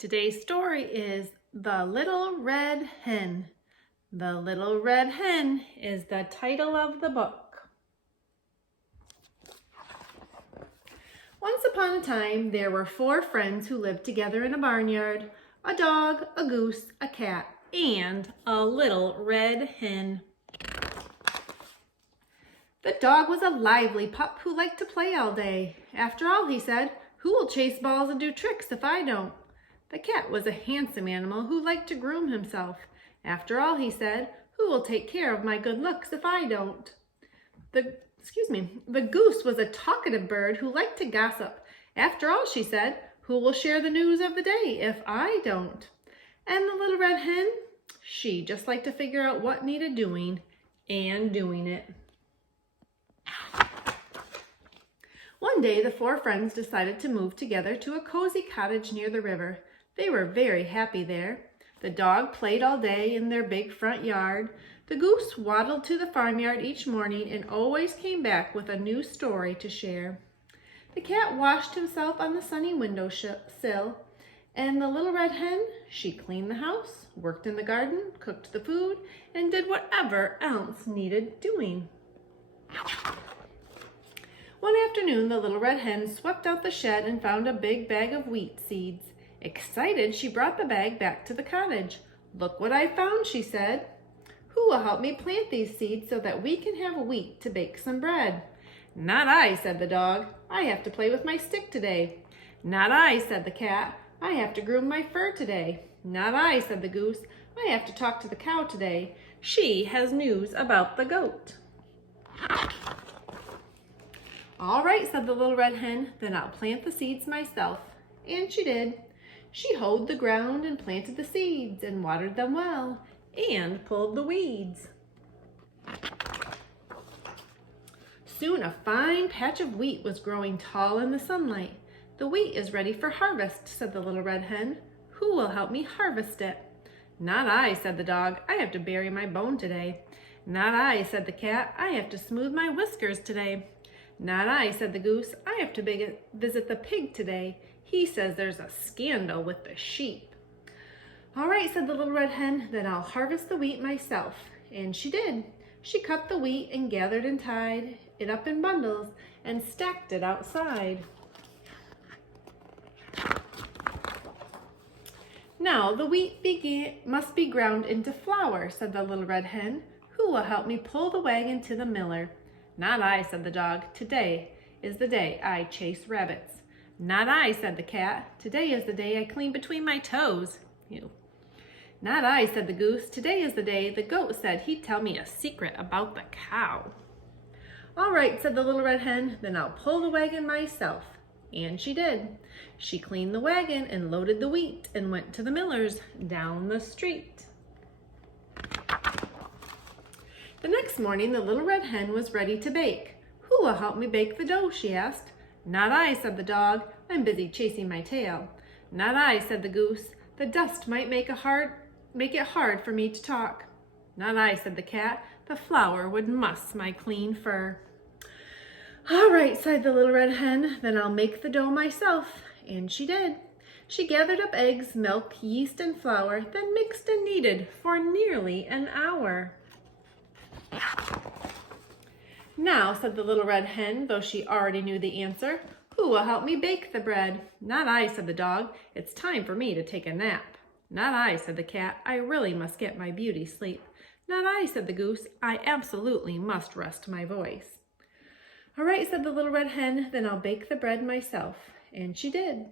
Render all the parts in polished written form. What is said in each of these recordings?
Today's story is The Little Red Hen. The Little Red Hen is the title of the book. Once upon a time, there were 4 friends who lived together in a barnyard: a dog, a goose, a cat, and a little red hen. The dog was a lively pup who liked to play all day. After all, he said, "Who will chase balls and do tricks if I don't?" The cat was a handsome animal who liked to groom himself. After all, he said, "Who will take care of my good looks if I don't?" The goose was a talkative bird who liked to gossip. After all, she said, "Who will share the news of the day if I don't?" And the little red hen, she just liked to figure out what needed doing and doing it. One day, the 4 friends decided to move together to a cozy cottage near the river. They were very happy there. The dog played all day in their big front yard. The goose waddled to the farmyard each morning and always came back with a new story to share. The cat washed himself on the sunny windowsill, and the little red hen, she cleaned the house, worked in the garden, cooked the food, and did whatever else needed doing. One afternoon, the little red hen swept out the shed and found a big bag of wheat seeds. Excited, she brought the bag back to the cottage. "Look what I found," she said. "Who will help me plant these seeds so that we can have wheat to bake some bread?" "Not I," said the dog. "I have to play with my stick today." "Not I," said the cat. "I have to groom my fur today." "Not I," said the goose. "I have to talk to the cow today. She has news about the goat." "All right," said the little red hen, "then I'll plant the seeds myself." And she did. She hoed the ground and planted the seeds and watered them well and pulled the weeds. Soon a fine patch of wheat was growing tall in the sunlight. "The wheat is ready for harvest," said the little red hen. "Who will help me harvest it?" "Not I," said the dog. "I have to bury my bone today." "Not I," said the cat. "I have to smooth my whiskers today." "Not I," said the goose. "I have to visit the pig today. He says there's a scandal with the sheep." "All right," said the little red hen, "then I'll harvest the wheat myself." And she did. She cut the wheat and gathered and tied it up in bundles and stacked it outside. "Now the wheat must be ground into flour," said the little red hen. "Who will help me pull the wagon to the miller?" "Not I," said the dog. "Today is the day I chase rabbits." "Not I," said the cat. "Today is the day I clean between my toes." Ew. "Not I," said the goose. "Today is the day the goat said he'd tell me a secret about the cow." "All right," said the little red hen, "then I'll pull the wagon myself." And she did. She cleaned the wagon and loaded the wheat and went to the miller's down the street. The next morning, the little red hen was ready to bake. "Who will help me bake the dough?" she asked. "Not I," said the dog. "I'm busy chasing my tail." "Not I," said the goose. "The dust might make it hard for me to talk." "Not I," said the cat. "The flour would muss my clean fur." "All right," sighed the little red hen, "then I'll make the dough myself." And she did. She gathered up eggs, milk, yeast, and flour, then mixed and kneaded for nearly an hour. "Now," said the little red hen, though she already knew the answer, "who will help me bake the bread?" "Not I," said the dog. "It's time for me to take a nap." "Not I," said the cat. "I really must get my beauty sleep." "Not I," said the goose. "I absolutely must rest my voice." "All right," said the little red hen, "then I'll bake the bread myself." And she did.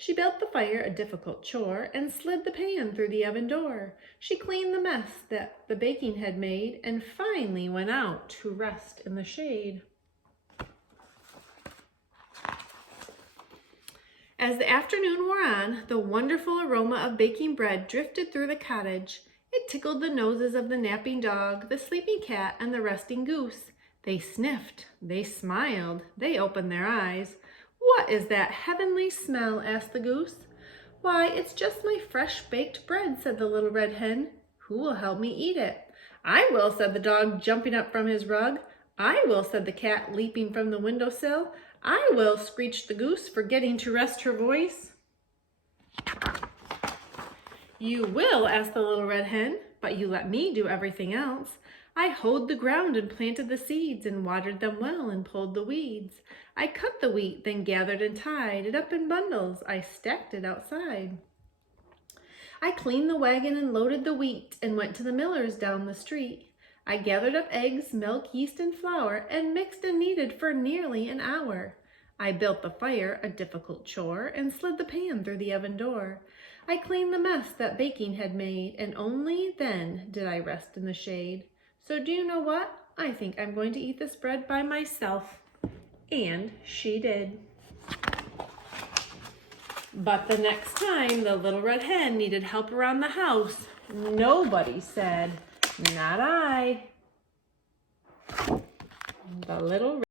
She built the fire, a difficult chore, and slid the pan through the oven door. She cleaned the mess that the baking had made, and finally went out to rest in the shade. As the afternoon wore on, the wonderful aroma of baking bread drifted through the cottage. It tickled the noses of the napping dog, the sleeping cat, and the resting goose. They sniffed, they smiled, they opened their eyes. "What is that heavenly smell?" asked the goose. "Why, it's just my fresh baked bread," said the little red hen. "Who will help me eat it?" "I will," said the dog, jumping up from his rug. "I will," said the cat, leaping from the windowsill. "I will," screeched the goose, forgetting to rest her voice. You will, asked the little red hen, but you let me do everything else. I hoed the ground and planted the seeds and watered them well and pulled the weeds. I cut the wheat, then gathered and tied it up in bundles. I stacked it outside. I cleaned the wagon and loaded the wheat and went to the miller's down the street. I gathered up eggs, milk, yeast, and flour and mixed and kneaded for nearly an hour. I built the fire, a difficult chore, and slid the pan through the oven door. I cleaned the mess that baking had made, and only then did I rest in the shade. So do you know what? I think I'm going to eat this bread by myself. And she did. But the next time the little red hen needed help around the house, nobody said, "Not I." The little